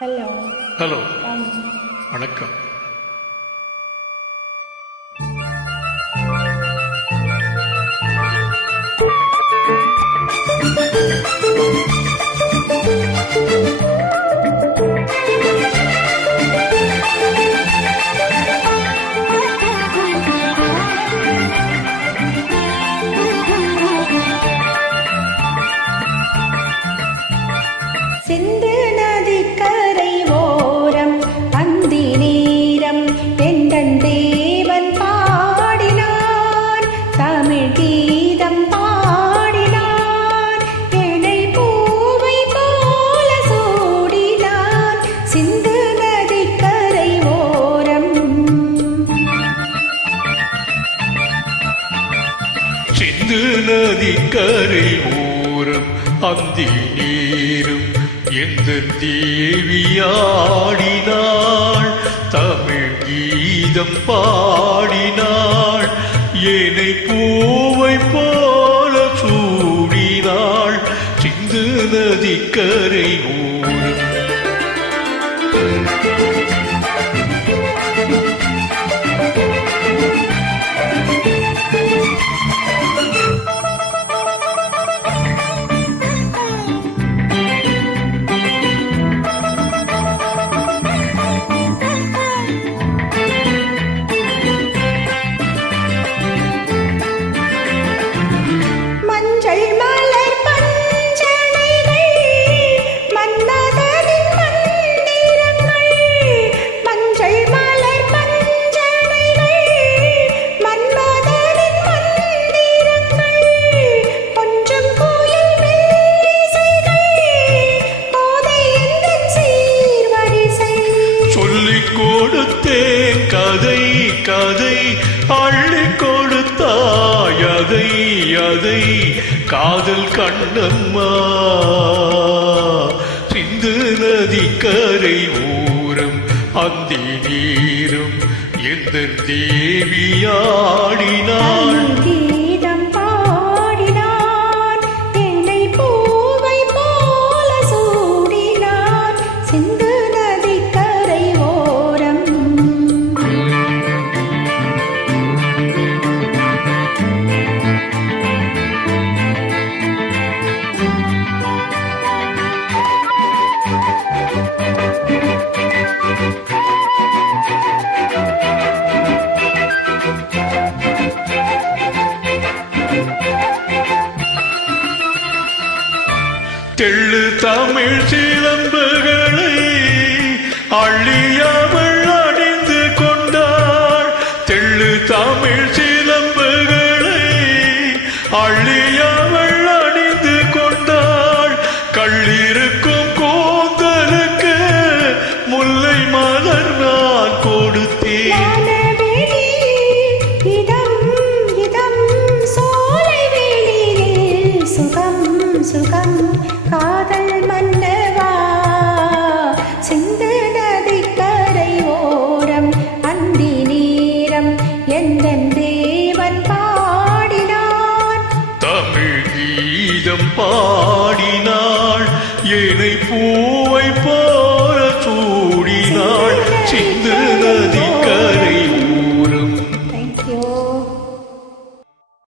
Hello hello வணக்கம். சிந்து நதிக்கரை ஓரம் அந்தி நேரம் எந்தன் தேவன் பாடினான், தமிழ் கீதம் பாடினான், என்னை பூவை போல சூடினான். சிந்து நதிக்கரை ஓரம், சிந்து நதிக்கரை ஓரம் அந்தி நீரும் எந்த தேவியாடினாள், தமிழ் கீதம் பாடினாள், என்னை பூவை போல சூடினாள். சிந்து நதிக்கரை ஓரம் மஞ்சள் மலர் பஞ்சனைகள் மன்மதனின் மந்திரங்கள், மஞ்சள் மலர் பஞ்சனைகள் மன்மதனின் மந்திரங்கள், கொஞ்சம் கோயில் மெல்லிசைகள் கோதை எந்தன் சீர்வரிசை. சொல்லிக் கொடுத்தேன் கதை கதை, அள்ளிக் கொடுத்தாய் அதை அதை, காதல் கண்ணம்மா. சிந்து நதிக்கரை ஓரம் அந்தி நீரும் எந்த தேவியாடினாள், கீதம் பாடினான், என்னை பூவை போல சூடினான். சிந்து நதிக்கரை ஓரம், தெள்ளு தமிழ் சிலம்புகளை அள்ளியவள் அணிந்து கொண்டாள், தெள்ளு தமிழ் சிலம்புகளை அள்ளியவள் அணிந்து கொண்டாள். கள்ளிருக்கும் கோந்தலுக்கு முல்லை மலர் நான் கொடுத்தேன், வானவெளி இதம் இதம் சோலை வெளியில் சுகம் சுகம் காதல் மன்னவா. சிந்து நதிக்கரை ஓரம் அந்தி நேரம் எந்தன் தேவன் பாடினான், தமிழ் கீதம் பாடினாள், என்னை பூ